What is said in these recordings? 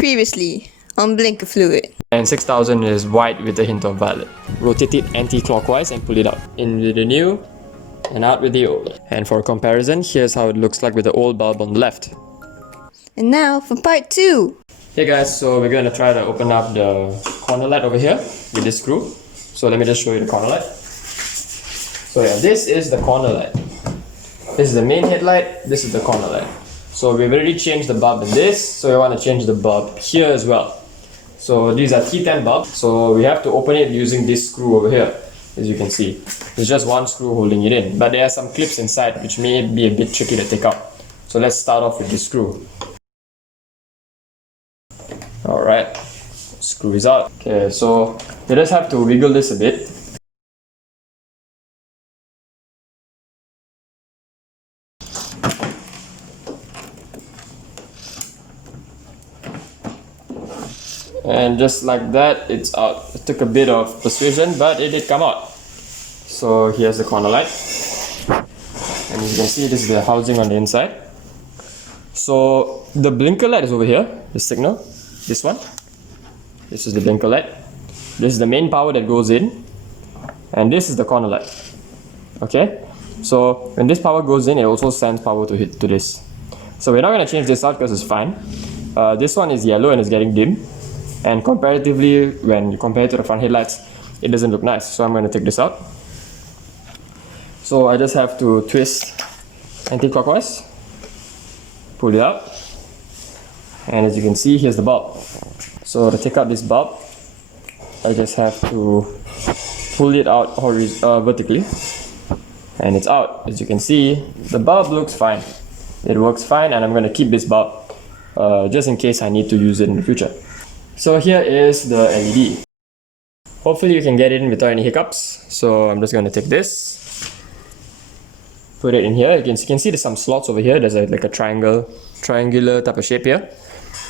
Previously on Blinker Fluid. And 6000 is white with a hint of violet. Rotate it anti-clockwise and pull it out. In with the new and out with the old. And for comparison, here's how it looks like with the old bulb on the left. And now for part 2. Hey guys, so we're going to try to open up the corner light over here with this screw. So let me just show you the corner light. So yeah, this is the corner light. This is the main headlight, this is the corner light. So we've already changed the bulb in this, so we want to change the bulb here as well. So these are T10 bulbs, so we have to open it using this screw over here, as you can see. There's just one screw holding it in, but there are some clips inside which may be a bit tricky to take out. So let's start off with this screw. Alright, screw is out. Okay, so you just have to wiggle this a bit. And just like that, it's out. It took a bit of persuasion, but it did come out. So here's the corner light. And you can see this is the housing on the inside. So the blinker light is over here, the signal. This one. This is the blinker light. This is the main power that goes in. And this is the corner light. Okay? So when this power goes in, it also sends power to this. So we're not going to change this out because it's fine. This one is yellow and it's getting dim. And comparatively, when you compare it to the front headlights, it doesn't look nice. So I'm going to take this out. So I just have to twist anti-clockwise, pull it out, and as you can see, here's the bulb. So to take out this bulb, I just have to pull it out vertically, and it's out. As you can see, the bulb looks fine. It works fine, and I'm going to keep this bulb just in case I need to use it in the future. So here is the LED. Hopefully you can get it in without any hiccups. So I'm just going to take this, put it in here. You can see there's some slots over here. There's like a triangular type of shape here.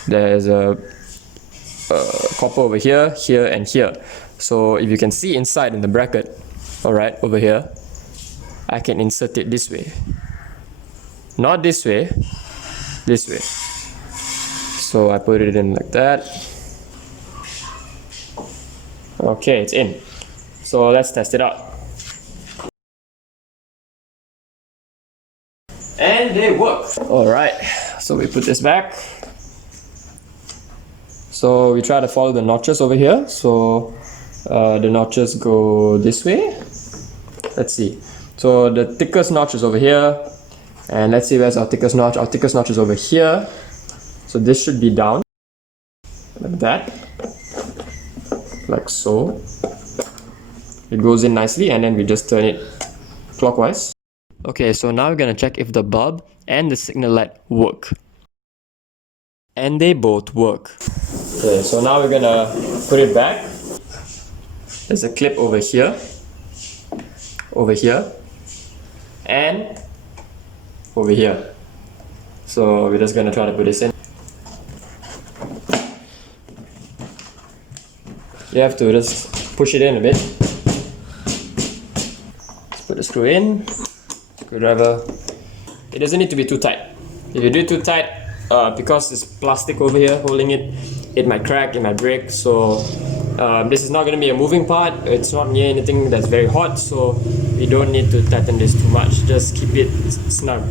There's a copper over here, here, and here. So if you can see inside in the bracket, alright, over here, I can insert it this way. Not this way, this way. So I put it in like that. Okay, it's in. So let's test it out. And they work. Alright, so we put this back. So we try to follow the notches over here. So the notches go this way. Let's see. So the thickest notch is over here. And let's see where's our thickest notch. Our thickest notch is over here. So this should be down. Like that. Like so. It goes in nicely and then we just turn it clockwise. Okay, so now we're gonna check if the bulb and the signal light work. And they both work. Okay, so now we're gonna put it back. There's a clip over here, and over here. So we're just gonna try to put this in. You have to just push it in a bit. Let's put the screw in. Screwdriver. It doesn't need to be too tight. If you do it too tight, because it's plastic over here holding it, it might crack, it might break. So this is not going to be a moving part. It's not near anything that's very hot, so we don't need to tighten this too much. Just keep it snug.